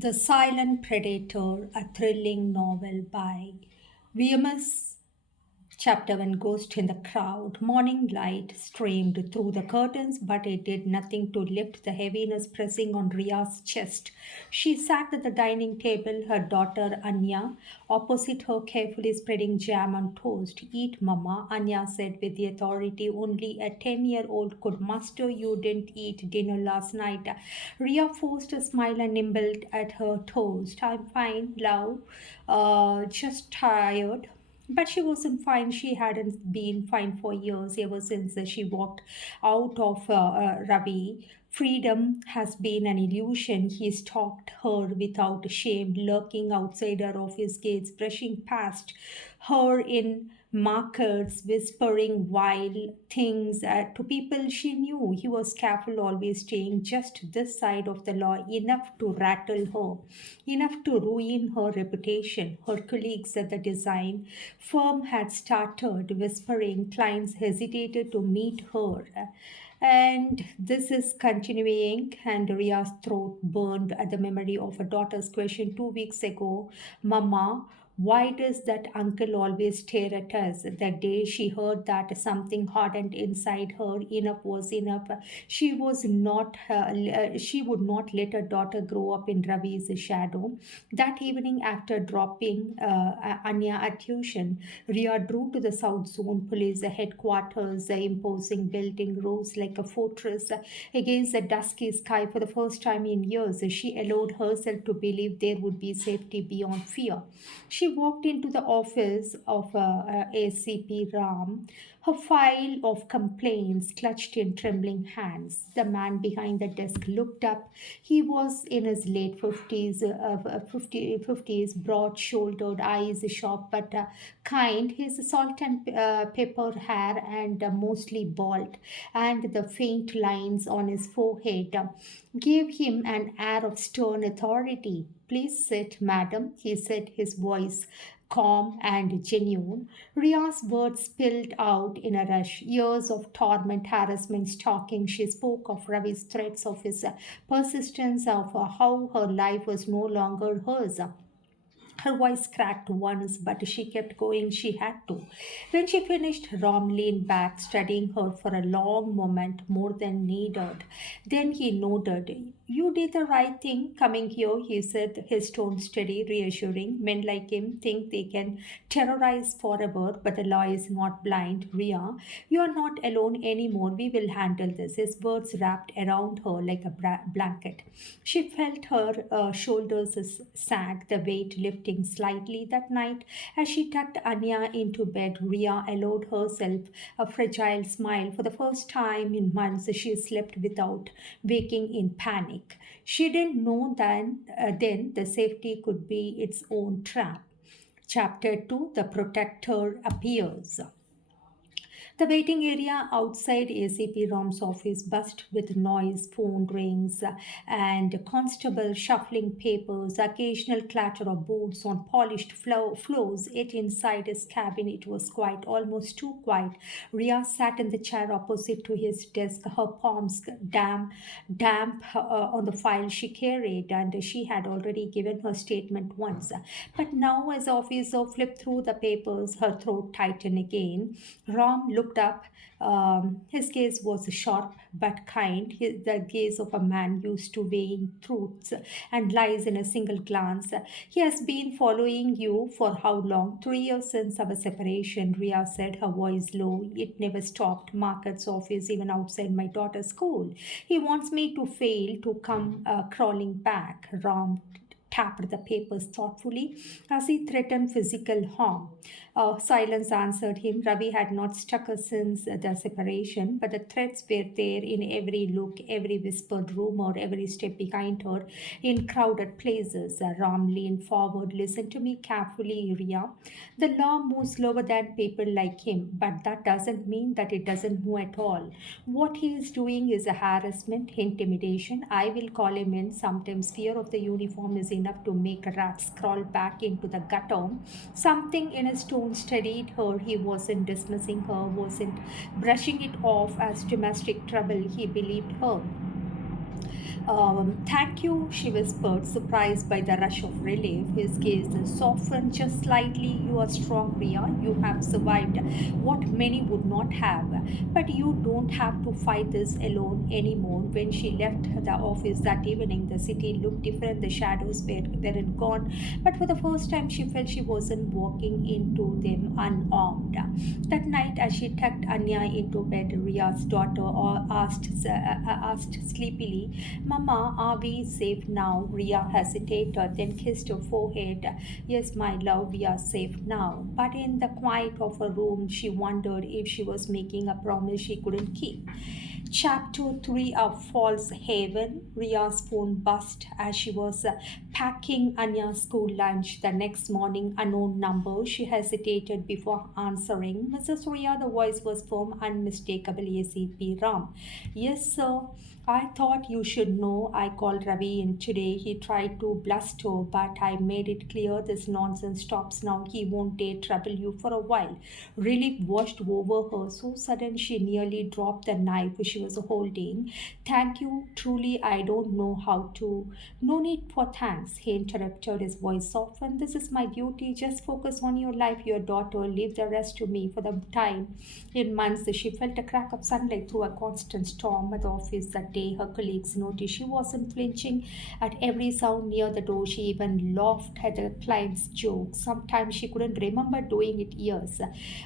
The Silent Predator, a thrilling novel by VMS. Chapter 1. Ghost in the Crowd. Morning light streamed through the curtains, but it did nothing to lift the heaviness pressing on Ria's chest. She sat at the dining table, her daughter Anya opposite her, carefully spreading jam on toast. Eat, Mama, Anya said with the authority only a 10-year-old could muster. You didn't eat dinner last night. Ria forced a smile and nibbled at her toast. I'm fine, love. Just tired. But she wasn't fine. She hadn't been fine for years, ever since she walked out of Ravi. Freedom has been an illusion. He stalked her without shame, lurking outside her office gates, brushing past her in markets, whispering wild things to people she knew. He was careful, always staying just this side of the law, enough to rattle her, enough to ruin her reputation. Her colleagues at the design firm had started whispering. Clients hesitated to meet her. And this is continuing, and Ria's throat burned at the memory of her daughter's question 2 weeks ago. Mama, why does that uncle always stare at us? The day she heard that, something hardened inside her. Enough was enough. She would not let her daughter grow up in Ravi's shadow. That evening, after dropping Anya at tuition, Ria drew to the South Zone Police headquarters. The imposing building rose like a fortress against the dusky sky. For the first time in years, she allowed herself to believe there would be safety beyond fear. She walked into the office of ACP Ram, her file of complaints clutched in trembling hands. The man behind the desk looked up. He was in his late 50s, broad shouldered, eyes sharp but kind, his salt and pepper hair and mostly bald, and the faint lines on his forehead gave him an air of stern authority. Please sit, madam, he said, his voice calm and genuine. Ria's words spilled out in a rush. Years of torment, harassment, stalking. She spoke of Ravi's threats, of his persistence, of how her life was no longer hers. Her voice cracked once, but she kept going. She had to. When she finished, Ram leaned back, studying her for a long moment, more than needed. Then he nodded. You did the right thing coming here, he said, his tone steady, reassuring. Men like him think they can terrorize forever, but the law is not blind. Ria, you are not alone anymore. We will handle this. His words wrapped around her like a blanket. She felt her shoulders sag, the weight lifting slightly. That night, as she tucked Anya into bed, Ria allowed herself a fragile smile. For the first time in months, she slept without waking in panic. She didn't know then the safety could be its own trap. Chapter 2. The Protector Appears. The waiting area outside ACP Ram's office buzzed with noise, phone rings, and constable shuffling papers, occasional clatter of boots on polished floors. Yet inside his cabin it was quiet, almost too quiet. Ria sat in the chair opposite to his desk, her palms damp on the file she carried, and she had already given her statement once. But now, as the officer flipped through the papers, her throat tightened again. Ram looked up. His gaze was sharp but kind, the gaze of a man used to weighing truths and lies in a single glance. He has been following you for how long? 3 years since our separation, Ria said, her voice low. It never stopped. Market's office, even outside my daughter's school. He wants me to fail to come crawling back. Ram tapped the papers thoughtfully as he threatened physical harm. Silence answered him. Ravi had not struck her since the separation, but the threats were there in every look, every whispered rumor, every step behind her in crowded places. Ram leaned forward. Listen to me carefully, Ria. The law moves slower than people like him, but that doesn't mean that it doesn't move at all. What he is doing is a harassment, intimidation. I will call him in. Sometimes fear of the uniform is enough to make rats crawl back into the gutter. Something in his tone steadied her. He wasn't dismissing her, wasn't brushing it off as domestic trouble. He believed her. Thank you, she whispered, surprised by the rush of relief. His gaze softened just slightly. You are strong, Ria. You have survived what many would not have. But you don't have to fight this alone anymore. When she left the office that evening, the city looked different. The shadows weren't gone. But for the first time, she felt she wasn't walking into them unarmed. That night, as she tucked Anya into bed, Ria's daughter asked sleepily, Mama, are we safe now? Ria hesitated, then kissed her forehead. Yes, my love, we are safe now. But in the quiet of her room, she wondered if she was making a promise she couldn't keep. Chapter 3 of False Haven. Ria's phone buzzed as she was packing Anya's school lunch. The next morning, unknown number. She hesitated before answering. Mrs. Ria, the voice was firm, unmistakably ACP Ram. Yes, sir. I thought you should know. I called Ravi in today. He tried to bluster, but I made it clear this nonsense stops now. He won't dare trouble you for a while. Relief washed over her so sudden she nearly dropped the knife she was holding. Thank you. Truly, I don't know how to. No need for thanks, he interrupted, his voice softened. This is my duty. Just focus on your life, your daughter. Leave the rest to me for the time. In months, she felt a crack of sunlight through a constant storm at the office that day. Her colleagues noticed she wasn't flinching at every sound near the door. She even laughed at the client's jokes. Sometimes she couldn't remember doing it years.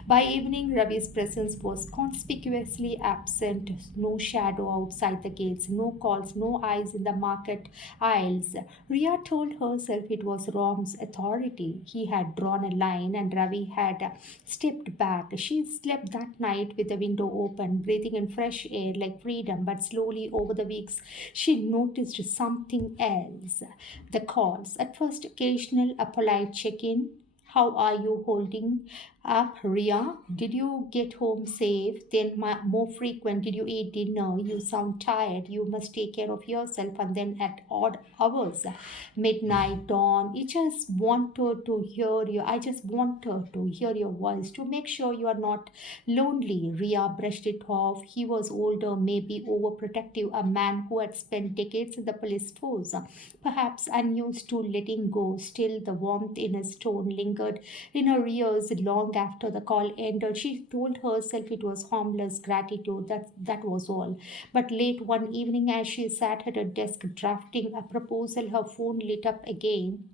By evening, Ravi's presence was conspicuously absent. No shadow outside the gates, no calls, no eyes in the market aisles. Ria told herself it was Rom's authority. He had drawn a line and Ravi had stepped back. She slept that night with the window open, breathing in fresh air like freedom, but slowly over the weeks she noticed something else. The calls, at first occasional, a polite check in. How are you holding up, Ria? Did you get home safe? Then more frequent, did you eat dinner? You sound tired. You must take care of yourself. And then at odd hours, midnight, dawn, I just wanted to hear your voice to make sure you are not lonely. Ria brushed it off. He was older, maybe overprotective, a man who had spent decades in the police force, perhaps unused to letting go. Still, the warmth in his tone lingered in her ears long after the call ended. She told herself it was harmless gratitude, that was all. But late one evening, as she sat at her desk drafting a proposal, her phone lit up again.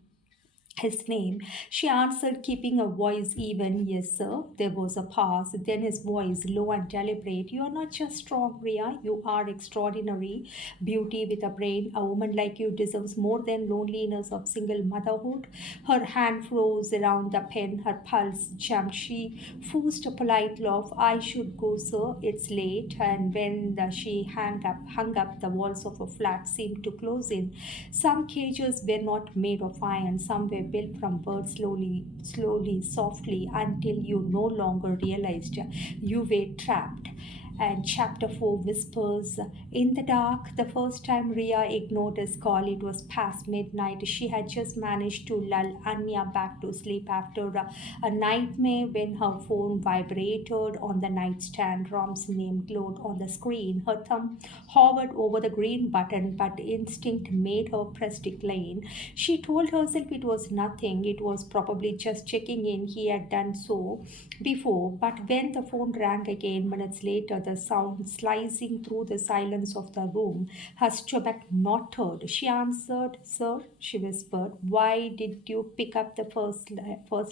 His name. She answered, keeping her voice even. Yes, sir. There was a pause. Then his voice, low and deliberate. You are not just strong, Ria. You are extraordinary. Beauty with a brain. A woman like you deserves more than loneliness of single motherhood. Her hand froze around the pen. Her pulse jumped. She forced a polite laugh. I should go, sir. It's late. And when she hung up, the walls of her flat seemed to close in. Some cages were not made of iron. Some were built from birds slowly, softly, until you no longer realized you were trapped. And chapter 4 whispers. In the dark, the first time Ria ignored his call, it was past midnight. She had just managed to lull Anya back to sleep after a nightmare when her phone vibrated on the nightstand. Rom's name glowed on the screen. Her thumb hovered over the green button, but instinct made her press decline. She told herself it was nothing. It was probably just checking in. He had done so before. But when the phone rang again minutes later, the sound slicing through the silence of the room, her stomach knotted. She answered, Sir, she whispered. Why did you pick up the first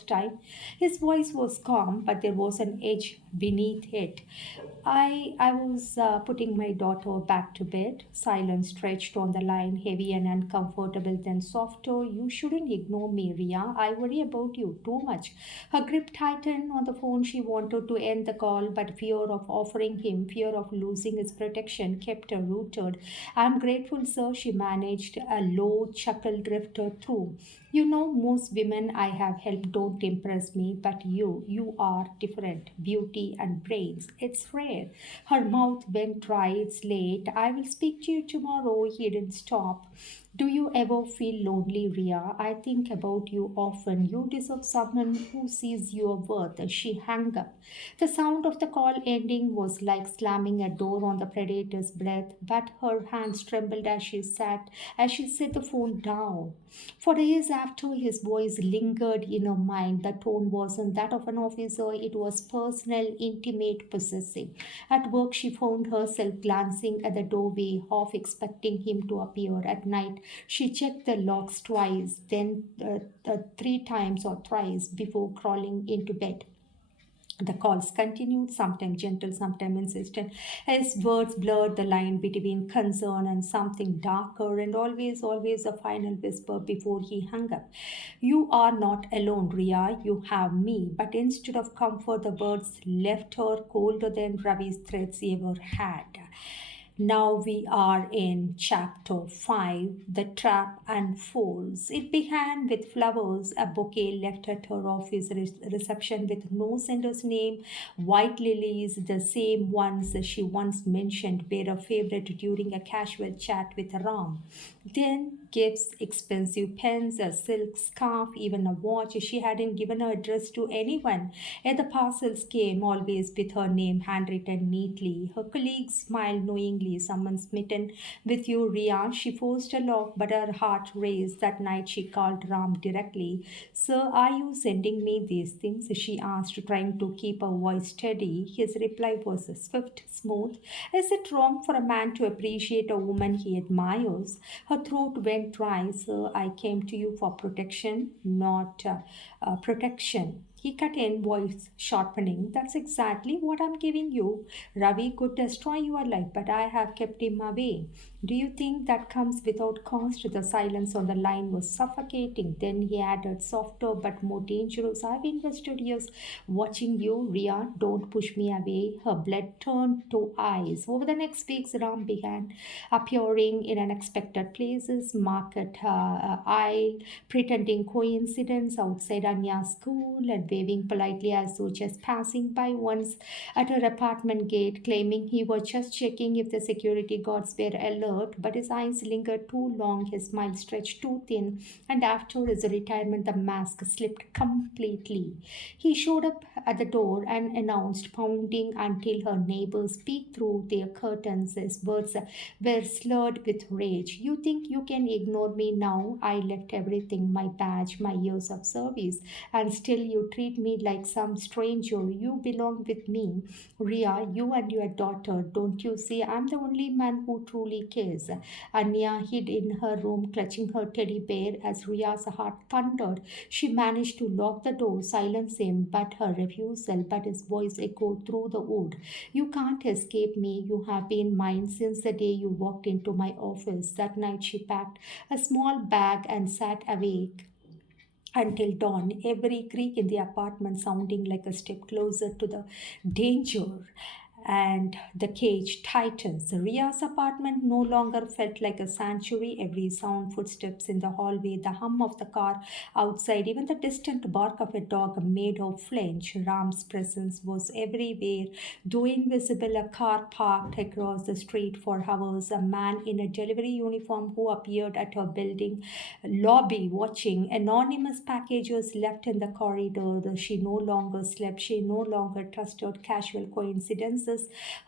time? His voice was calm, but there was an edge beneath it. I was putting my daughter back to bed. Silence stretched on the line, heavy and uncomfortable, then softer. You shouldn't ignore me, Ria. I worry about you too much. Her grip tightened on the phone. She wanted to end the call, but fear of offering him, fear of losing his protection, kept her rooted. I'm grateful, sir, she managed. A low chuckle drifted through. You know, most women I have helped don't impress me, but you are different. Beauty and brains. It's rare. Her mouth went dry. It's late. I will speak to you tomorrow. He didn't stop. Do you ever feel lonely, Ria? I think about you often. You deserve someone who sees your worth. She hung up. The sound of the call ending was like slamming a door on the predator's breath, but her hands trembled as she set the phone down. For days after, his voice lingered in her mind. The tone wasn't that of an officer, it was personal, intimate, possessive. At work, she found herself glancing at the doorway, half expecting him to appear. At night, she checked the locks twice, then three times or thrice before crawling into bed. The calls continued, sometimes gentle, sometimes insistent. His words blurred the line between concern and something darker, and always a final whisper before he hung up. You are not alone, Ria. You have me. But instead of comfort, the words left her colder than Ravi's threats ever had. Now we are in chapter 5. The trap unfolds. It began with flowers, a bouquet left at her office reception with no sender's name, white lilies, the same ones she once mentioned were a favorite during a casual chat with Ram. Then gifts, expensive pens, a silk scarf, even a watch. She hadn't given her address to anyone. Yet the parcels came always with her name handwritten neatly. Her colleagues smiled knowingly. Someone smitten with you, Ria. She forced a lock, but her heart raced. That night she called Ram directly. Sir, are you sending me these things? She asked, trying to keep her voice steady. His reply was swift, smooth. Is it wrong for a man to appreciate a woman he admires? Her throat went dry. Sir, I came to you for protection, not protection. He cut in, voice sharpening. That's exactly what I'm giving you. Ravi could destroy your life, but I have kept him away. Do you think that comes without cost? The silence on the line was suffocating. Then he added, softer but more dangerous. I've invested years watching you, Ria. Don't push me away. Her blood turned to ice. Over the next weeks, Ram began appearing in unexpected places, market aisle, pretending coincidence outside Anya's school, and waving politely as though just passing by once at her apartment gate, claiming he was just checking if the security guards were alert. But his eyes lingered too long, his smile stretched too thin, and after his retirement, the mask slipped completely. He showed up at the door and announced, pounding until her neighbors peeked through their curtains. His words were slurred with rage. You think you can ignore me now? I left everything, my badge, my years of service, and still you treat me like some stranger. You belong with me. Ria, you and your daughter, don't you see? I'm the only man who truly cares. Anya hid in her room, clutching her teddy bear as Ria's heart thundered. She managed to lock the door, silence him, but his voice echoed through the wood. You can't escape me. You have been mine since the day you walked into my office. That night she packed a small bag and sat awake until dawn, every creak in the apartment sounding like a step closer to the danger. And the cage tightens. Ria's apartment no longer felt like a sanctuary. Every sound, footsteps in the hallway, the hum of the car outside, even the distant bark of a dog made her flinch. Ram's presence was everywhere, though invisible. A car parked across the street for hours, a man in a delivery uniform who appeared at her building lobby watching, anonymous packages left in the corridor. She no longer slept, she no longer trusted casual coincidences.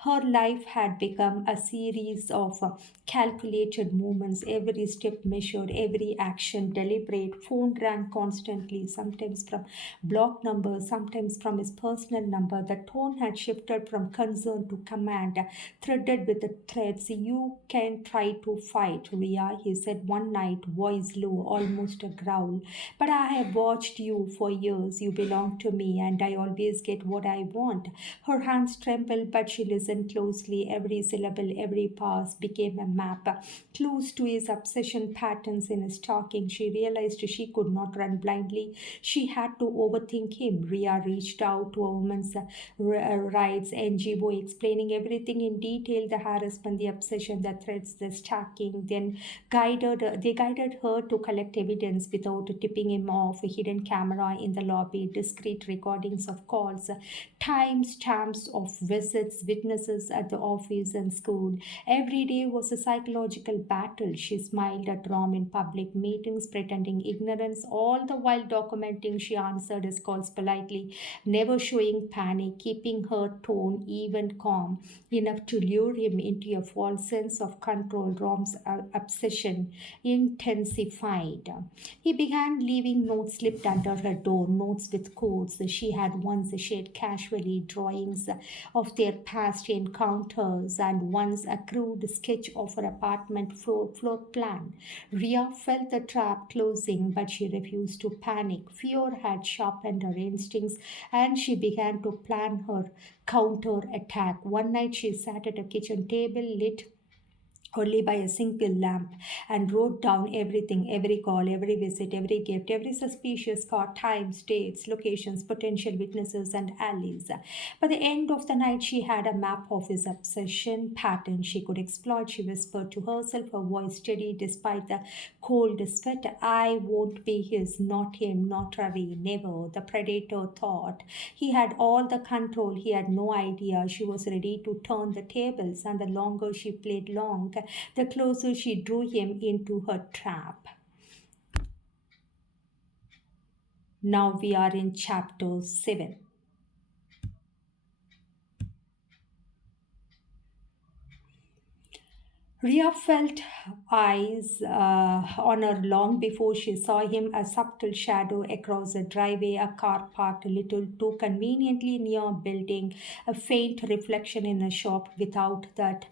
Her life had become a series of calculated movements, every step measured, every action deliberate. Phone rang constantly, sometimes from block numbers, sometimes from his personal number. The tone had shifted from concern to command, threaded with the threats. You can try to fight, Ria, he said one night, voice low, almost a growl. But I have watched you for years. You belong to me, and I always get what I want. Her hands trembled, but she listened closely. Every syllable, every pause became a map, clues to his obsession patterns in his talking. She realized she could not run blindly. She had to overthink him. Ria reached out to a woman's rights NGO, explaining everything in detail, the harassment, the obsession, the threats, the stalking. Then they guided her to collect evidence without tipping him off. A hidden camera in the lobby, discreet recordings of calls, time stamps of visits, kids, witnesses at the office and school. Every day was a psychological battle. She smiled at Rom in public meetings, pretending ignorance, all the while documenting she answered his calls politely, never showing panic, keeping her tone even calm enough to lure him into a false sense of control. Rom's obsession intensified. He began leaving notes slipped under her door, notes with codes she had once shared casually, drawings of their past encounters, and once a crude sketch of her apartment floor plan. Ria felt the trap closing, but she refused to panic. Fear had sharpened her instincts, and she began to plan her counter attack. One night she sat at a kitchen table, lit only by a single lamp, and wrote down everything, every call, every visit, every gift, every suspicious car, times, dates, locations, potential witnesses, and allies. By the end of the night, she had a map of his obsession pattern she could exploit. She whispered to herself, her voice steady despite the cold sweat. I won't be his, not him, not Ravi, never. The predator thought. He had all the control, he had no idea. She was ready to turn the tables, and the longer she played long, the closer she drew him into her trap. Now we are in chapter 7. Ria felt eyes on her long before she saw him, a subtle shadow across the driveway, a car parked a little too conveniently near a building, a faint reflection in a shop without that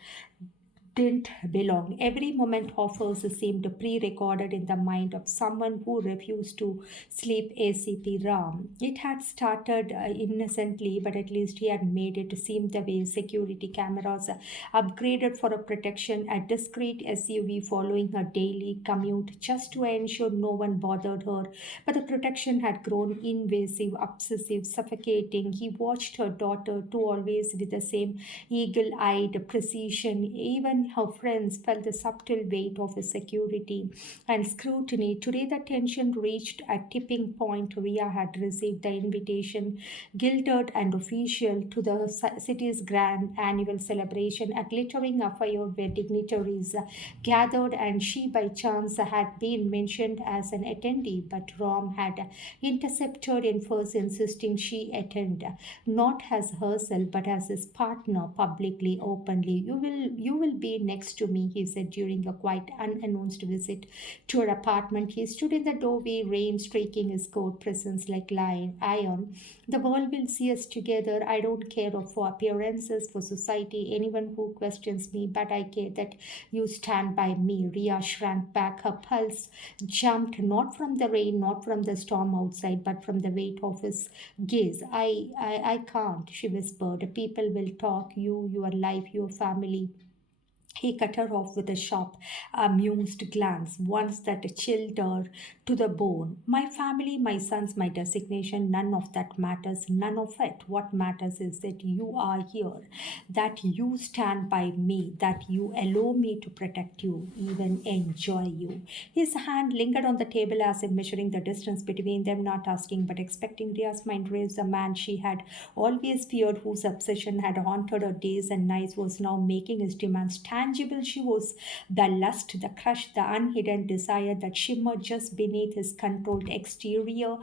didn't belong. Every moment of hers seemed pre recorded in the mind of someone who refused to sleep. ACP Ram. It had started innocently, but at least he had made it seem the way. Security cameras upgraded for a protection, a discreet SUV following her daily commute just to ensure no one bothered her. But the protection had grown invasive, obsessive, suffocating. He watched her daughter, too, always with the same eagle eyed precision. Even her friends felt the subtle weight of his security and scrutiny. Today, the tension reached a tipping point. Ria had received the invitation, gilded and official, to the city's grand annual celebration, a glittering affair where dignitaries gathered, and she by chance had been mentioned as an attendee. But Rom had intercepted in first, insisting she attend, not as herself but as his partner, publicly, openly. You will be next to me, he said during a quite unannounced visit to her apartment. He stood in the doorway, rain streaking his coat, presence like iron. The world will see us together. I don't care for appearances, for society, anyone who questions me, but I care that you stand by me. Ria shrank back. Her pulse jumped, not from the rain, not from the storm outside, but from the weight of his gaze. I can't, she whispered. People will talk, you, your life, your family. He cut her off with a sharp, amused glance, once that chilled her to the bone. My family, my sons, my designation, none of that matters, none of it. What matters is that you are here, that you stand by me, that you allow me to protect you, even enjoy you. His hand lingered on the table as if measuring the distance between them, not asking but expecting. Ria's mind raced. The man she had always feared, whose obsession had haunted her days and nights, was now making his demands tangible. She was the lust, the crush, the unhidden desire that shimmered just beneath his controlled exterior.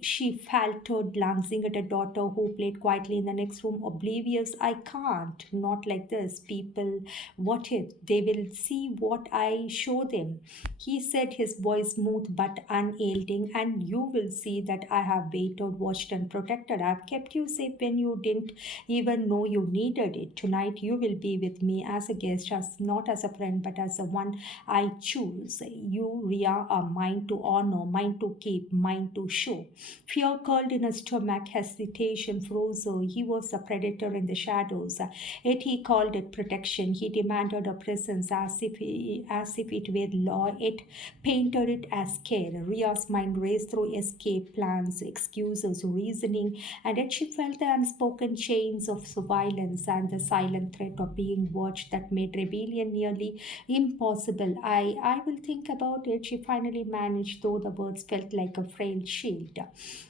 She faltered, glancing at a daughter who played quietly in the next room, oblivious. I can't, not like this. People, what if they will see what I show them? He said, his voice smooth but unyielding, and you will see that I have waited, watched, and protected. I've kept you safe when you didn't even know you needed it. Tonight you will be with me as a guest, as not as a friend, but as the one I choose. You, Ria, are mine to honor, mine to keep, mine to show. Fear curled in his stomach, hesitation froze her. He was a predator in the shadows, yet he called it protection. He demanded a presence as if it were law. It painted it as care. Ria's mind raced through escape plans, excuses, reasoning, and yet she felt the unspoken chains of surveillance and the silent threat of being watched. that made rebellion nearly impossible. I will think about it, she finally managed, though the words felt like a frail shield.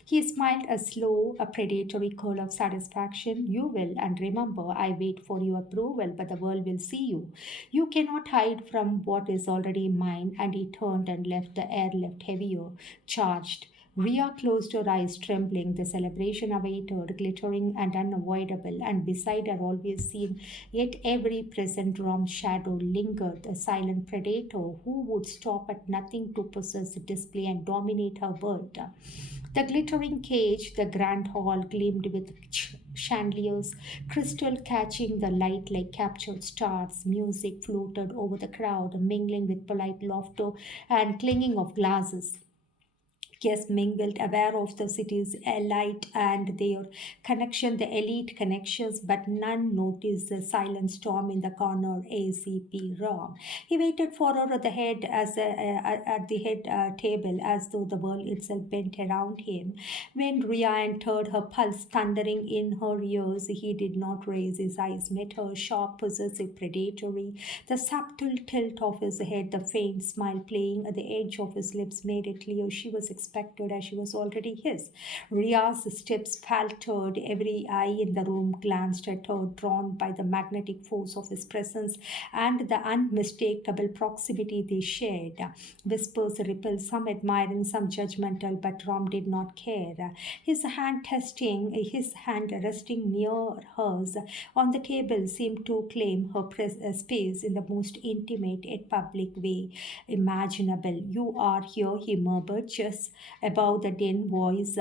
He smiled a slow, a predatory curl of satisfaction. You will, and remember, I wait for your approval, but the world will see you. You cannot hide from what is already mine. And he turned and left, the air left heavier, charged. Ria closed her eyes, trembling. The celebration awaited, glittering and unavoidable, and beside her, always seen, yet every present rom shadow lingered, a silent predator who would stop at nothing to possess, display, and dominate her world. The glittering cage, the grand hall gleamed with chandeliers, crystal catching the light like captured stars. Music floated over the crowd, mingling with polite laughter and clanging of glasses. Yes, mingled, aware of the city's elite and their connection, the elite connections, but none noticed the silent storm in the corner. ACP Ram. He waited for her at the head table, as though the world itself bent around him. When Ria entered, her pulse thundering in her ears, he did not raise his eyes, met her sharp, possessive, predatory. The subtle tilt of his head, the faint smile playing at the edge of his lips made it clear she was expected, as she was already his. Ria's steps faltered. Every eye in the room glanced at her, drawn by the magnetic force of his presence and the unmistakable proximity they shared. Whispers rippled, some admiring, some judgmental, but Rom did not care. His hand resting near hers on the table seemed to claim her space in the most intimate yet public way imaginable. You are here, he murmured, just above the din voice.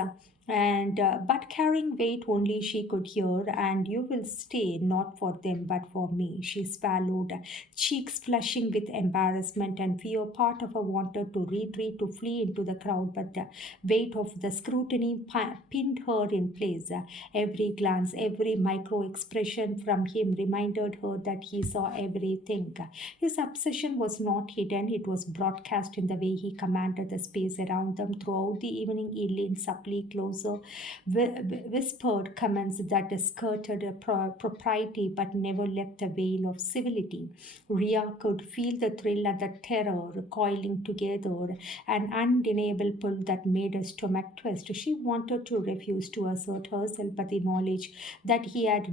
And but carrying weight only she could hear, and you will stay not for them but for me. She swallowed, cheeks flushing with embarrassment and fear. Part of her wanted to retreat, to flee into the crowd, but the weight of the scrutiny pinned her in place. Every glance, every micro expression from him reminded her that he saw everything. His obsession was not hidden, it was broadcast in the way he commanded the space around them. Throughout the evening, he leaned subtly closer, whispered comments that skirted propriety but never left the veil of civility. Ria could feel the thrill and the terror coiling together, an undeniable pull that made her stomach twist. She wanted to refuse to assert herself, but the knowledge that he had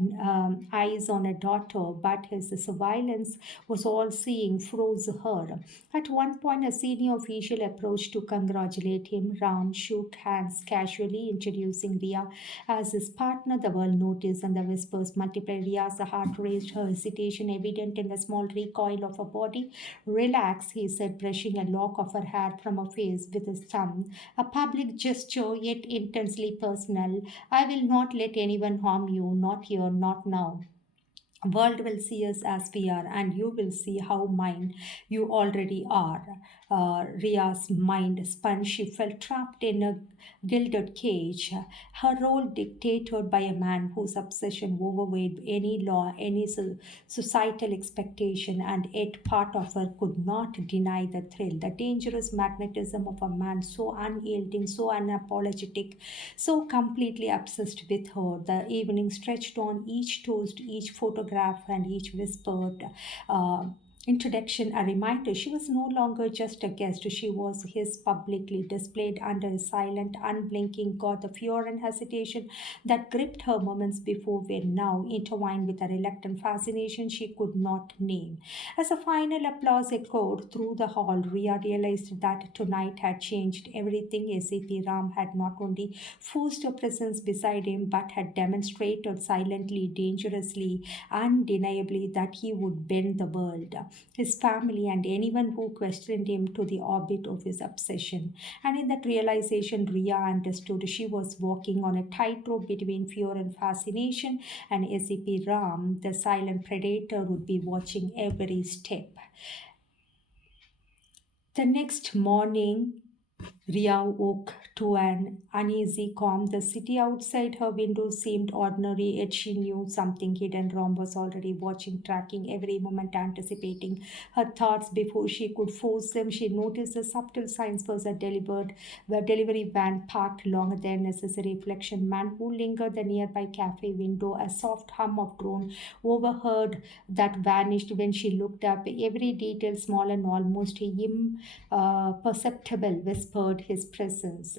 eyes on a daughter, but his surveillance was all seeing, froze her. At one point, a senior official approached to congratulate him. Ram shook hands casually, introducing Ria as his partner. The world noticed, and the whispers multiplied. Ria's heart raised, her hesitation evident in the small recoil of her body. Relax, he said, brushing a lock of her hair from her face with his thumb. A public gesture, yet intensely personal. I will not let anyone harm you, not here, not now. World will see us as we are, and you will see how mine you already are. Ria's mind spun. She felt trapped in a gilded cage, her role dictated by a man whose obsession overweighed any law, any societal expectation, and yet part of her could not deny the thrill, the dangerous magnetism of a man so unyielding, so unapologetic, so completely obsessed with her. The evening stretched on, each toast, each photograph, and each whispered introduction a reminder she was no longer just a guest. She was his, publicly displayed under his silent, unblinking god. The fear and hesitation that gripped her moments before were now intertwined with a reluctant fascination she could not name. As a final applause echoed through the hall, Ria realized that tonight had changed everything. SAP Ram had not only forced her presence beside him but had demonstrated silently, dangerously, undeniably that he would bend the world, his family, and anyone who questioned him to the orbit of his obsession. And in that realization, Ria understood she was walking on a tightrope between fear and fascination, and SCP Ram, the silent predator, would be watching every step. The next morning, Ria woke to an uneasy calm. The city outside her window seemed ordinary, yet she knew something hidden. Rom was already watching, tracking every moment, anticipating her thoughts before she could force them. She noticed the subtle signs was a delivery van parked longer than necessary. Reflection man who lingered the nearby cafe window. A soft hum of drone overheard that vanished when she looked up. Every detail, small and almost imperceptible, whispered his presence.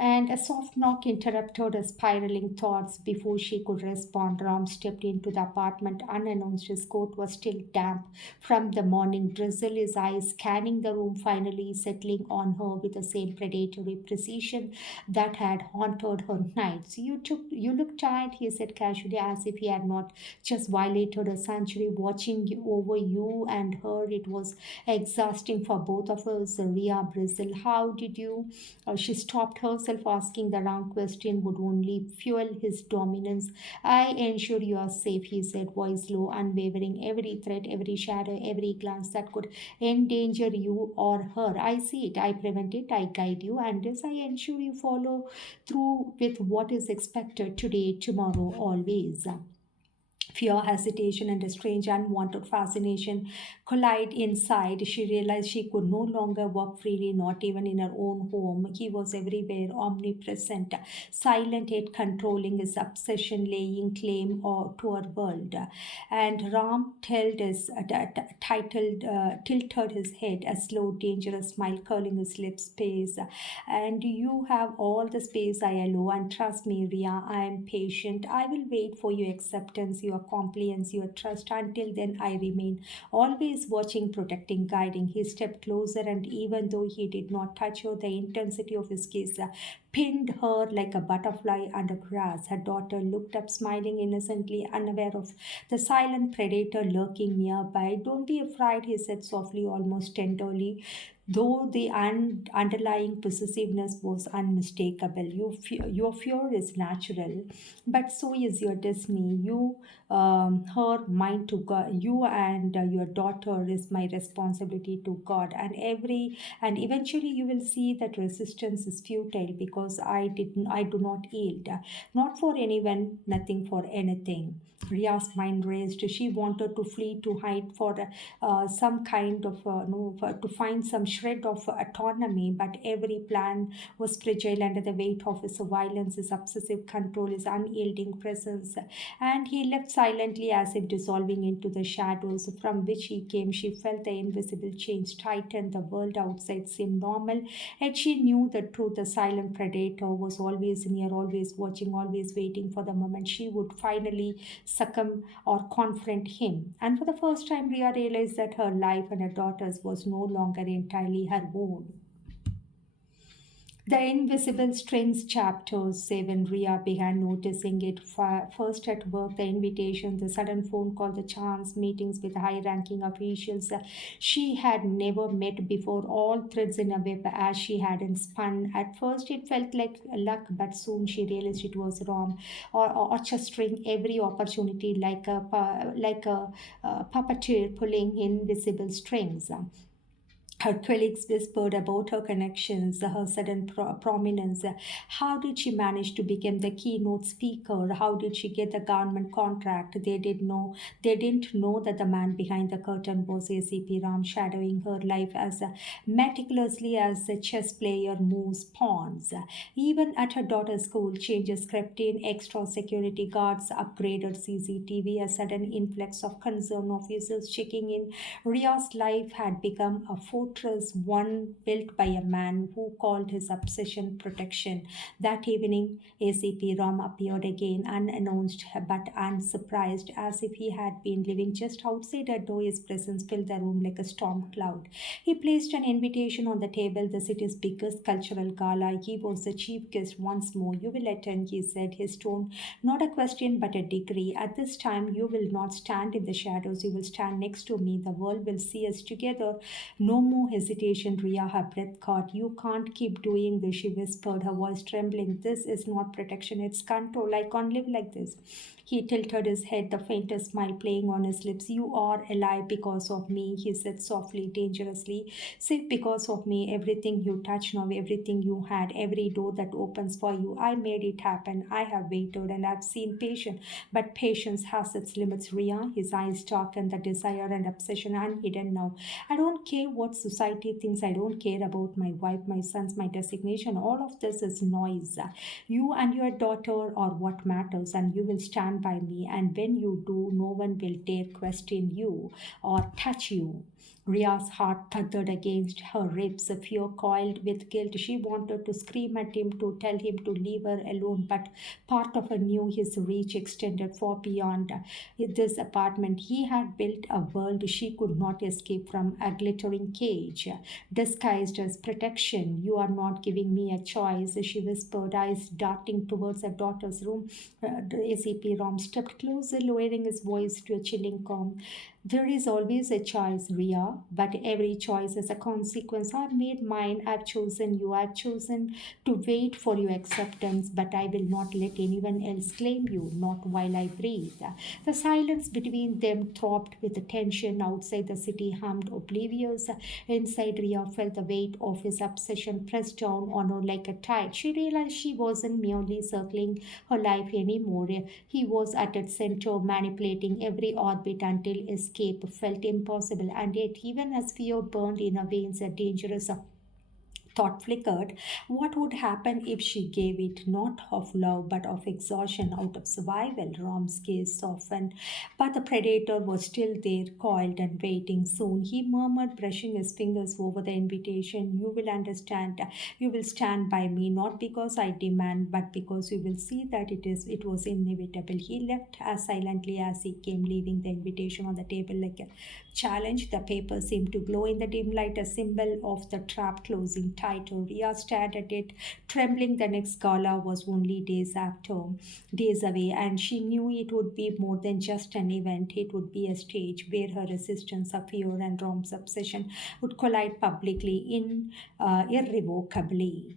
And a soft knock interrupted her spiraling thoughts. Before she could respond, Ram stepped into the apartment unannounced. His coat was still damp from the morning drizzle, his eyes scanning the room, finally settling on her with the same predatory precision that had haunted her nights. You look tired, he said casually, as if he had not just violated a century watching over you and her. It was exhausting for both of us. Ria bristled. How did you? She stopped herself. Asking the wrong question would only fuel his dominance. I ensure you are safe, he said, voice low, unwavering. Every threat, every shadow, every glance that could endanger you or her. I see it, I prevent it, I guide you, and this I ensure you follow through with what is expected today, tomorrow, always. Fear, hesitation, and a strange unwanted fascination collide inside. She realized she could no longer walk freely, not even in her own home. He was everywhere, omnipresent, silent yet controlling, his obsession laying claim to her world. And Ram tilted his head, a slow, dangerous smile curling his lips, space. And you have all the space I allow. And trust me, Ria, I am patient. I will wait for your acceptance, your compliance, your trust. Until then, I remain always watching, protecting, guiding. He stepped closer, and even though he did not touch her, the intensity of his kiss pinned her like a butterfly under grass. Her daughter looked up, smiling innocently, unaware of the silent predator lurking nearby. Don't be afraid, he said softly, almost tenderly, though the underlying possessiveness was unmistakable. Your fear is natural, but so is your destiny. Her mind to God. You and your daughter is my responsibility to God, and eventually you will see that resistance is futile because I do not yield, not for anyone, nothing for anything. Ria's mind raced. She wanted to flee, to hide, for some kind of no, to find some shred of autonomy. But every plan was fragile under the weight of his violence, his obsessive control, his unyielding presence. And he left silently, as if dissolving into the shadows from which he came. She felt the invisible chains tighten. The world outside seemed normal, yet she knew the truth. The silent predator was always near, always watching, always waiting for the moment she would finally succumb or confront him. And for the first time, Ria realized that her life and her daughter's was no longer entirely her own. The Invisible Strings chapter 7, Ria began noticing it first at work, the invitations, the sudden phone call, the chance meetings with high ranking officials she had never met before, all threads in a web as she hadn't spun. At first, it felt like luck, but soon she realized it was wrong, or orchestrating every opportunity like a puppeteer pulling invisible strings. Her colleagues whispered about her connections, her sudden prominence. How did she manage to become the keynote speaker? How did she get the government contract? They didn't know that the man behind the curtain was ACP Ram, shadowing her life as meticulously as a chess player moves pawns. Even at her daughter's school, changes crept in, extra security guards, upgraded CCTV, a sudden influx of concerned officers checking in. Ria's life had become a fortress, one built by a man who called his obsession protection. That evening, ACP Ram appeared again, unannounced but unsurprised, as if he had been living just outside her door. His presence filled the room like a storm cloud. He placed an invitation on the table, the city's biggest cultural gala. He was the chief guest once more. You will attend, he said, his tone not a question but a decree. At this time, you will not stand in the shadows, you will stand next to me. The world will see us together. No more No hesitation, Ria, her breath caught. You can't keep doing this, she whispered, her voice trembling. This is not protection, it's control. I can't live like this. He tilted his head, the faintest smile playing on his lips. You are alive because of me, he said softly, dangerously. Safe because of me, everything you touch now, everything you had, every door that opens for you. I made it happen. I have waited and I've seen patience. But patience has its limits, Ria. His eyes darkened, the desire and obsession unhidden now. I don't care what society thinks. I don't care about my wife, my sons, my designation. All of this is noise. You and your daughter are what matters, and you will stand by me. And when you do, no one will dare question you or touch you. Ria's heart thudded against her ribs. Fear coiled with guilt. She wanted to scream at him, to tell him to leave her alone, but part of her knew his reach extended far beyond this apartment. He had built a world she could not escape from, a glittering cage, disguised as protection. You are not giving me a choice, she whispered, eyes darting towards her daughter's room. The ACP Ram stepped closer, lowering his voice to a chilling calm. There is always a choice, Ria, but every choice has a consequence. I've made mine. I've chosen you. I've chosen to wait for your acceptance, but I will not let anyone else claim you, not while I breathe. The silence between them throbbed with tension. Outside, the city hummed oblivious. Inside, Ria felt the weight of his obsession pressed down on her like a tide. She realized she wasn't merely circling her life anymore. He was at its center, manipulating every orbit until escape felt impossible. And yet, even as fear burned in her veins, a dangerous thought flickered. What would happen if she gave it not of love but of exhaustion, out of survival? Rom's gaze softened, but the predator was still there, coiled and waiting. Soon he murmured, brushing his fingers over the invitation. You will understand. You will stand by me, not because I demand, but because you will see that it was inevitable. He left as silently as he came, leaving the invitation on the table like a challenge. The paper seemed to glow in the dim light, a symbol of the trap closing tighter. Ria stared at it, trembling. The next gala was only days away, and she knew it would be more than just an event. It would be a stage where her resistance, her fear, and Rom's obsession would collide publicly, irrevocably.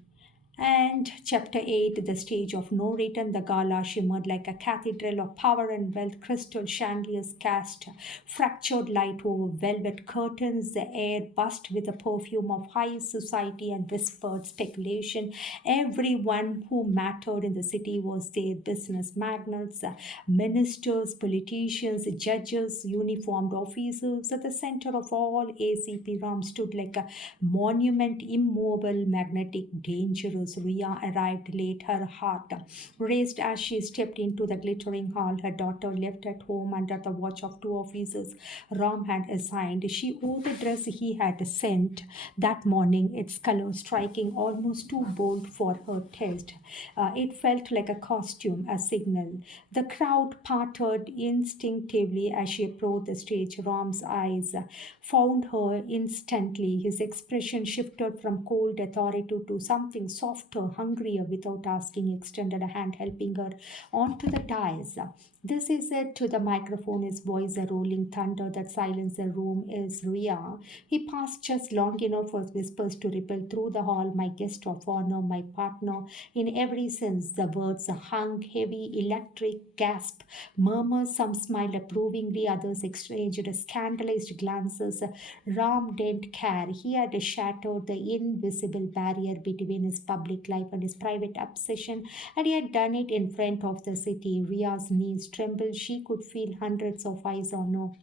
And chapter 8, the stage of no return, the gala shimmered like a cathedral of power and wealth. Crystal chandeliers cast fractured light over velvet curtains. The air buzzed with the perfume of high society and whispered speculation. Everyone who mattered in the city was there: business magnates, ministers, politicians, judges, uniformed officers. At the center of all, ACP Ram stood like a monument, immobile, magnetic, dangerous. Ria arrived late, her heart raced as she stepped into the glittering hall. Her daughter left at home under the watch of two officers Ram had assigned. She wore the dress he had sent that morning, its color striking almost too bold for her taste. It felt like a costume, a signal. The crowd parted instinctively as she approached the stage. Ram's eyes found her instantly. His expression shifted from cold authority to something softer, hungrier. Without asking, he extended a hand, helping her onto the dais. This is it. To the microphone, his voice a rolling thunder that silenced the room. Is Ria. He passed just long enough for whispers to ripple through the hall. My guest of honor, my partner. In every sense, the words hung heavy, electric, gasp, murmurs. Some smiled approvingly, others exchanged scandalized glances. Ram didn't care. He had shattered the invisible barrier between his public life and his private obsession, and he had done it in front of the city. Ria's knees trembled. She could feel hundreds of eyes on her,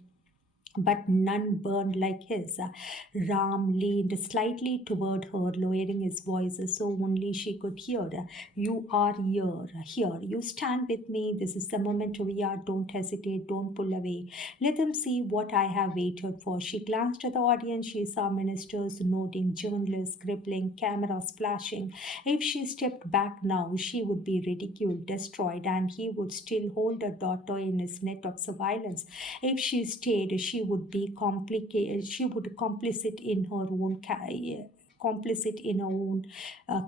but none burned like his. Ram leaned slightly toward her, lowering his voice so only she could hear. You are here. You stand with me. This is the moment, Ria. Don't hesitate. Don't pull away. Let them see what I have waited for. She glanced at the audience. She saw ministers nodding, journalists scribbling, cameras flashing. If she stepped back now, she would be ridiculed, destroyed, and he would still hold her daughter in his net of surveillance. If she stayed, she would be complicated. She would complicit in her own complicit in her own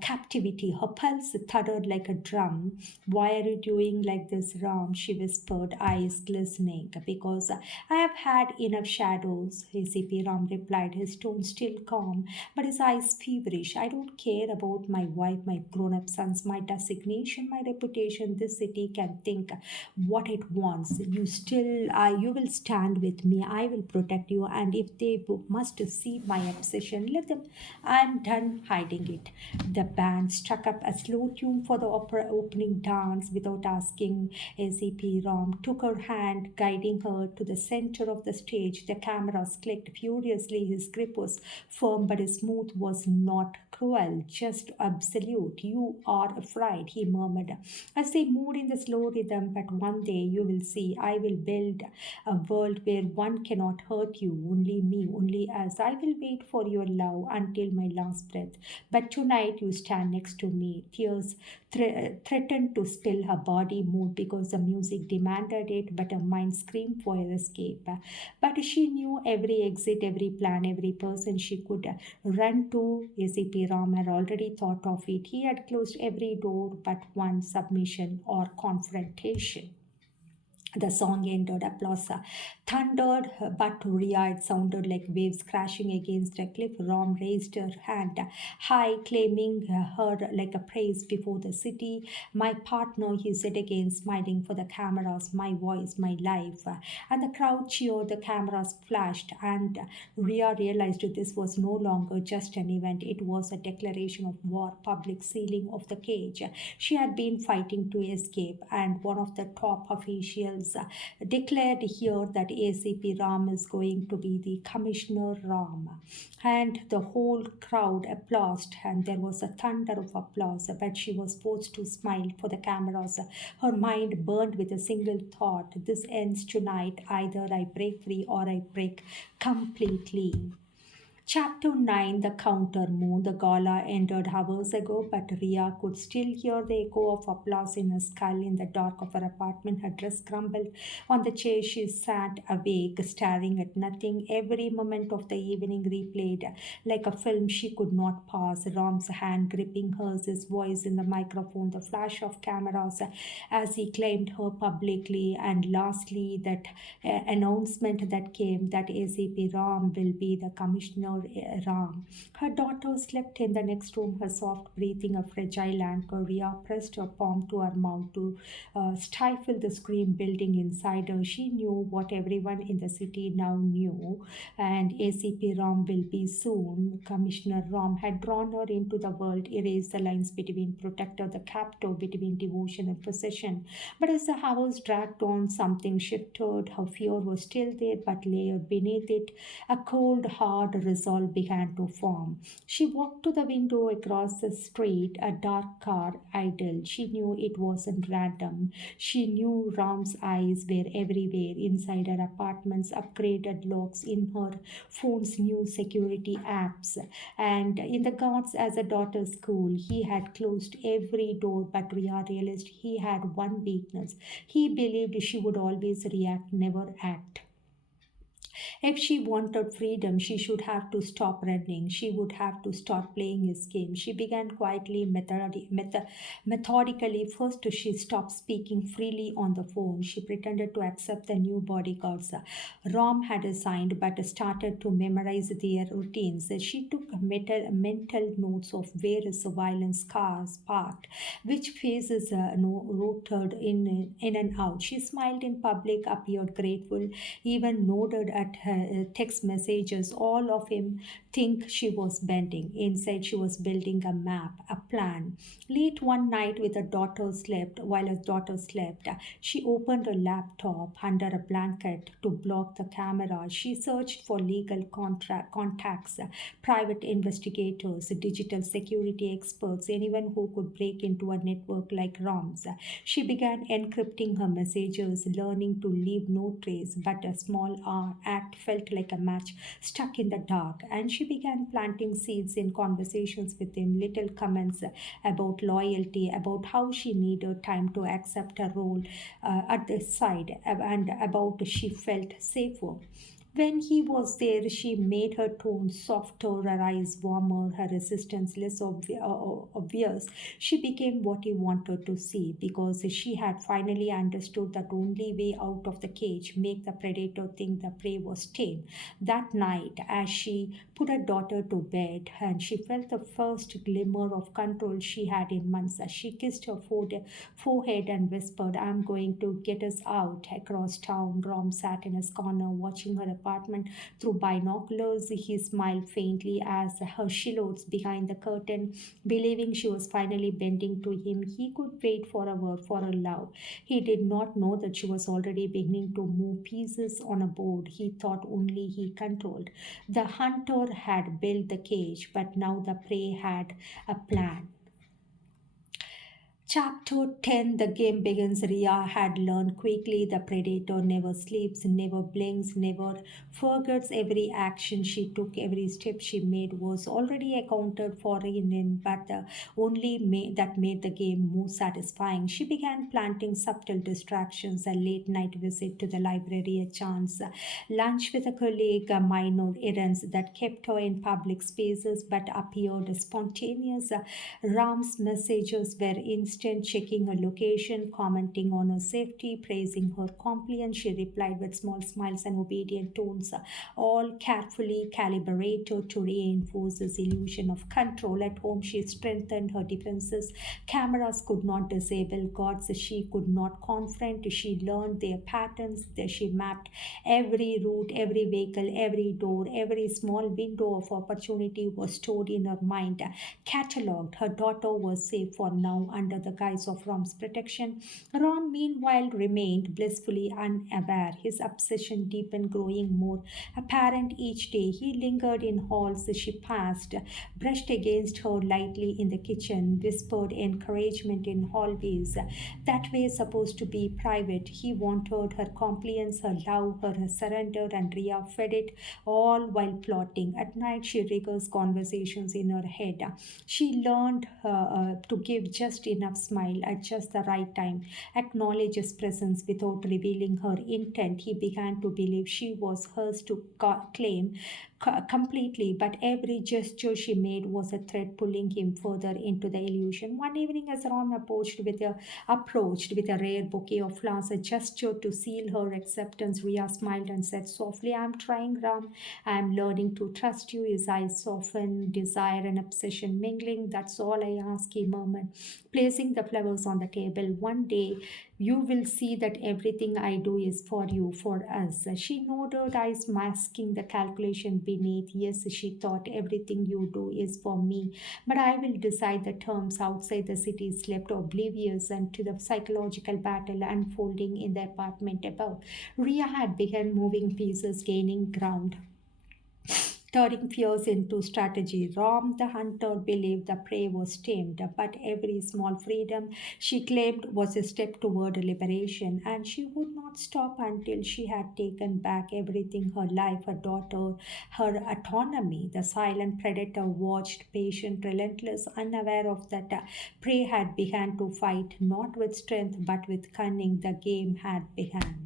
captivity. Her pulse thundered like a drum. "Why are you doing like this, Ram?" she whispered, eyes glistening. "Because I have had enough shadows," ACP Ram replied, his tone still calm, but his eyes feverish. "I don't care about my wife, my grown up sons, my designation, my reputation. This city can think what it wants. You will stand with me. I will protect you. And if they must see my obsession, let them. I'm done hiding it." The band struck up a slow tune for the opera opening dance without asking. ACP Ram took her hand, guiding her to the center of the stage. The cameras clicked furiously. His grip was firm, but his smooth was not cruel, just absolute. "You are afraid," he murmured as they moved in the slow rhythm. "But one day you will see. I will build a world where one cannot hurt you, only me, only us. I will wait for your love until my last breath. But tonight you stand next to me." Tears threatened to spill. Her body moved because the music demanded it, but her mind screamed for escape. But she knew every exit, every plan, every person she could run to. ACP Ram had already thought of it. He had closed every door but one: submission or confrontation. The song ended. Applause thundered, but to Ria it sounded like waves crashing against a cliff. Rom raised her hand high, claiming her like a praise before the city. "My partner," he said again, smiling for the cameras, "my voice, my life." And the crowd cheered, the cameras flashed, and Ria realized this was no longer just an event. It was a declaration of war, public sealing of the cage. She had been fighting to escape, and one of the top officials declared here that ACP Ram is going to be the Commissioner Ram. And the whole crowd applauded, and there was a thunder of applause, but she was forced to smile for the cameras. Her mind burned with a single thought: this ends tonight. Either I break free or I break completely. Chapter 9: The Counter Moon. The gala ended hours ago, but Ria could still hear the echo of applause in her skull. In the dark of her apartment, her dress crumbled on the chair. She sat awake, staring at nothing. Every moment of the evening replayed like a film she could not pass. Ram's hand gripping hers, his voice in the microphone, the flash of cameras as he claimed her publicly, and lastly, that announcement that came that ACP Ram will be the Commissioner Ram. Her daughter slept in the next room, her soft breathing a fragile anchor. Ria pressed her palm to her mouth to stifle the scream building inside her. She knew what everyone in the city now knew, and ACP Ram will be soon. Commissioner Ram had drawn her into the world, erased the lines between protector, the captor, between devotion and possession. But as the hours dragged on, something shifted. Her fear was still there, but layered beneath it, a cold, hard resolve began to form. She walked to the window across the street, a dark car idle. She knew it wasn't random. She knew Ram's eyes were everywhere, inside her apartments, upgraded locks, in her phone's new security apps, and in the guards as a daughter's school. He had closed every door, but Ria realized he had one weakness. He believed she would always react, never act. If she wanted freedom, she should have to stop running. She would have to start playing his game. She began quietly, methodically. First, she stopped speaking freely on the phone. She pretended to accept the new bodyguards Ram had assigned, but started to memorize their routines. She took mental notes of where his violence cars parked, which faces rotated in and out. She smiled in public, appeared grateful, even nodded at her text messages. All of him think she was bending. Inside, she was building a map, a plan. Late one night, with her daughter slept, while her daughter slept, she opened her laptop under a blanket to block the camera. She searched for legal contacts, private investigators, digital security experts, anyone who could break into a network like Ram's. She began encrypting her messages, learning to leave no trace, but a small act felt like a match stuck in the dark, and she began planting seeds in conversations with him, little comments about loyalty, about how she needed time to accept her role at the side, and about she felt safer. When he was there, she made her tone softer, her eyes warmer, her resistance less obvious. She became what he wanted to see because she had finally understood that only way out of the cage make the predator think the prey was tame. That night, as she put her daughter to bed, and she felt the first glimmer of control she had in months as she kissed her forehead and whispered, "I'm going to get us out." Across town, Rom sat in his corner watching her apartment through binoculars. He smiled faintly as her silhouettes behind the curtain, believing she was finally bending to him. He could wait forever for her love. He did not know that she was already beginning to move pieces on a board he thought only he controlled. The hunter had built the cage, but now the prey had a plan. Chapter 10. The game begins. Ria had learned quickly the predator never sleeps, never blinks, never forgets. Every action she took, every step she made was already accounted for in him, but the that made the game more satisfying. She began planting subtle distractions, a late night visit to the library, a chance lunch with a colleague, a minor errands that kept her in public spaces but appeared spontaneous. Ram's messages were instant, checking her location, commenting on her safety, praising her compliance. She replied with small smiles and obedient tones, all carefully calibrated to reinforce this illusion of control. At home, she strengthened her defenses. Cameras could not disable guards she could not confront. She learned their patterns. She mapped every route, every vehicle, every door, every small window of opportunity was stored in her mind, catalogued. Her daughter was safe for now under the guise of Rom's protection. Rom, meanwhile, remained blissfully unaware. His obsession deepened, growing more apparent each day. He lingered in halls as she passed, brushed against her lightly in the kitchen, whispered encouragement in hallways that were supposed to be private. He wanted her compliance, her love, her surrender, and Ria fed it all while plotting. At night, she rehearsed conversations in her head. She learned to give just enough smile at just the right time, acknowledge his presence without revealing her intent. He began to believe she was hers to claim completely, but every gesture she made was a thread pulling him further into the illusion. One evening, as Ron approached with a rare bouquet of flowers, a gesture to seal her acceptance, Ria smiled and said softly, "I'm trying, Ram. I'm learning to trust you." His eyes softened, desire and obsession mingling. "That's all I ask," he murmured, placing the flowers on the table. "One day you will see that everything I do is for you, for us." She nodded, eyes masking the calculation beneath. "Yes," she thought, "everything you do is for me, but I will decide the terms." Outside, the city slept oblivious and to the psychological battle unfolding in the apartment above. Ria had begun moving pieces, gaining ground, turning fears into strategy. Rom the hunter believed the prey was tamed, but every small freedom she claimed was a step toward liberation, and she would not stop until she had taken back everything: her life, her daughter, her autonomy. The silent predator watched, patient, relentless, unaware of that prey had begun to fight, not with strength but with cunning. The game had begun.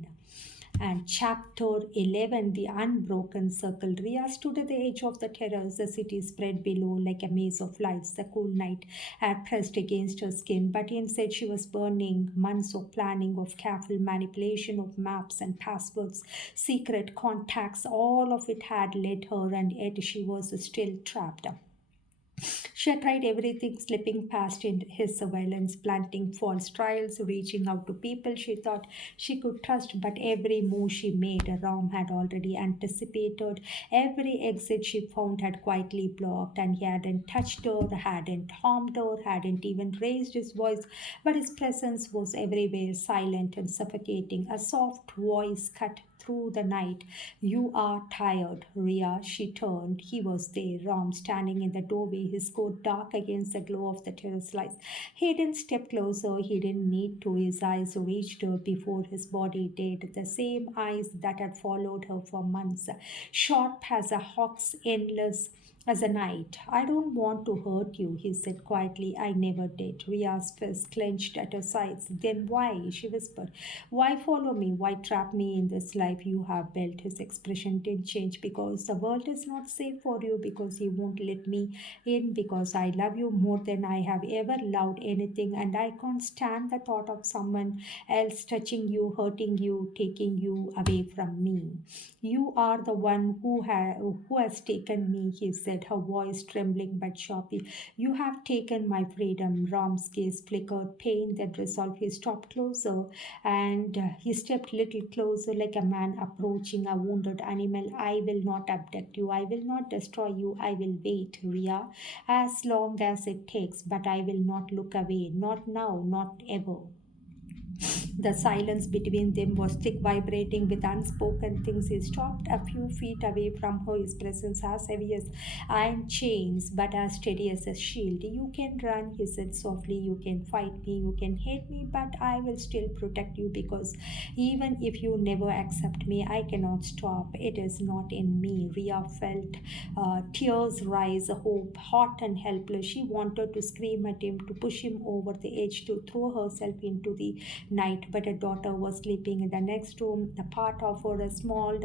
And chapter 11. The Unbroken Circle. Ria stood at the edge of the terrace, the city spread below like a maze of lights. The cool night had pressed against her skin, but instead she was burning. Months of planning, of careful manipulation of maps and passwords, secret contacts, all of it had led her, and yet she was still trapped. She had tried everything, slipping past in his surveillance, planting false trials, reaching out to people she thought she could trust, but every move she made, Ram had already anticipated. Every exit she found had quietly blocked, and he hadn't touched her, hadn't harmed her, hadn't even raised his voice, but his presence was everywhere, silent and suffocating. A soft voice cut through the night. "You are tired, Ria." She turned. He was there, Ram, standing in the doorway, his coat dark against the glow of the terrace lights. He didn't step closer. He didn't need to. His eyes reached her before his body did. The same eyes that had followed her for months, sharp as a hawk's, endless as a knight. I don't want to hurt you, he said quietly. I never did. Ria's fist clenched at her sides. Then why? She whispered. Why follow me? Why trap me in this life you have built? His expression didn't change. Because the world is not safe for you, because you won't let me in, because I love you more than I have ever loved anything, and I can't stand the thought of someone else touching you, hurting you, taking you away from me. You are the one who has taken me, he said, her voice trembling but sharply. You have taken my freedom. Ram's gaze flickered, pain then resolve. He stopped closer and he stepped little closer like a man approaching a wounded animal. I will not abduct you. I will not destroy you. I will wait, Ria, as long as it takes, but I will not look away. Not now, not ever. The silence between them was thick, vibrating with unspoken things. He stopped a few feet away from her, his presence as heavy as iron chains, but as steady as a shield. You can run, he said softly. You can fight me, you can hate me, but I will still protect you because even if you never accept me, I cannot stop. It is not in me. Ria felt tears rise, hope, hot and helpless. She wanted to scream at him, to push him over the edge, to throw herself into the night, but her daughter was sleeping in the next room. The part of her, a small,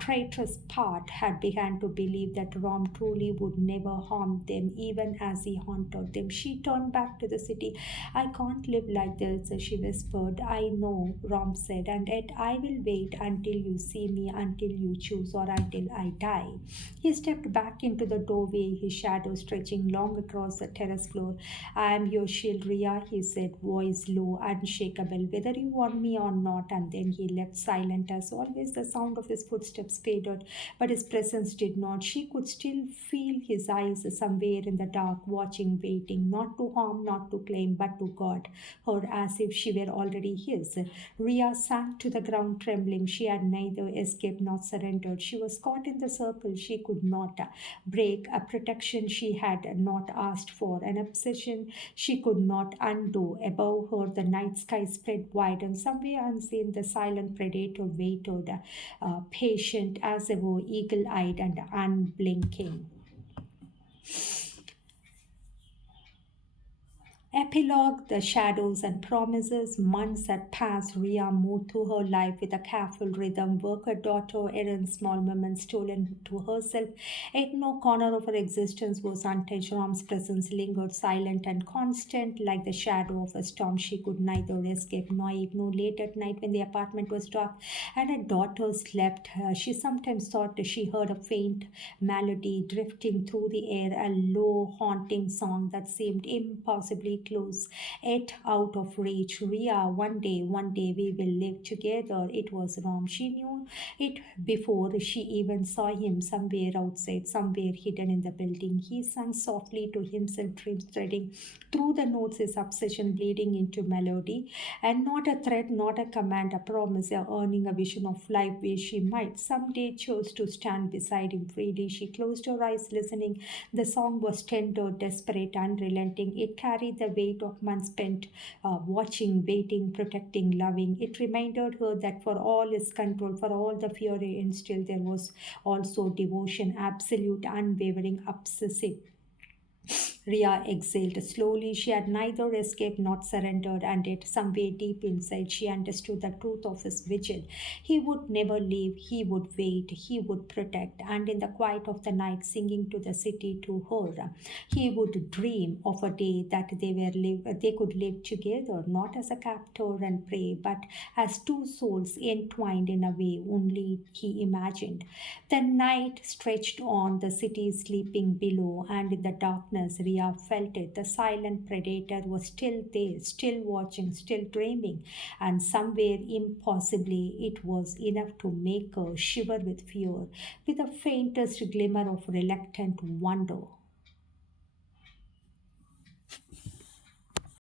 traitorous part, had begun to believe that Rom truly would never harm them, even as he haunted them. She turned back to the city. I can't live like this, she whispered. I know, Rom said, and yet I will wait until you see me, until you choose, or until I die. He stepped back into the doorway, his shadow stretching long across the terrace floor. I am your shield, Ria, he said, voice low, unshakable, whether you want me or not. And then he left silent as always. The sound of his footsteps faded, but his presence did not. She could still feel his eyes somewhere in the dark, watching, waiting, not to harm, not to claim, but to guard her as if she were already his. Ria sank to the ground trembling. She had neither escaped nor surrendered. She was caught in the circle she could not break, a protection she had not asked for, an obsession she could not undo. Above her, the night sky spread wide, and somewhere unseen, the silent predator waited, patient as ever, eagle eyed and unblinking. Epilogue. The shadows and promises. Months had passed. Ria moved through her life with a careful rhythm. Work, her daughter, errands, small moments stolen to herself. Yet no corner of her existence was untouched. Ram's presence lingered silent and constant, like the shadow of a storm she could neither escape nor ignore. Late at night, when the apartment was dark and her daughter slept, she sometimes thought she heard a faint melody drifting through the air, a low, haunting song that seemed impossibly close, yet out of reach. Ria, one day we will live together. It was wrong. She knew it before she even saw him, somewhere outside, somewhere hidden in the building. He sang softly to himself, dreams threading through the notes, his obsession bleeding into melody, and not a threat, not a command, a promise, a earning, a vision of life where she might someday choose to stand beside him freely. She closed her eyes, listening. The song was tender, desperate, unrelenting. It carried the weight of months spent watching, waiting, protecting, loving. It reminded her that for all his control, for all the fear he instilled, there was also devotion, absolute, unwavering, obsessive. Ria exhaled slowly. She had neither escaped nor surrendered, and yet, somewhere deep inside, she understood the truth of his vigil. He would never leave, he would wait, he would protect, and in the quiet of the night, singing to the city, to her, he would dream of a day that they could live together, not as a captor and prey, but as two souls entwined in a way only he imagined. The night stretched on, the city sleeping below, and in the darkness, Ria felt it. The silent predator was still there, still watching, still dreaming, and somewhere impossibly it was enough to make her shiver with fear, with the faintest glimmer of reluctant wonder.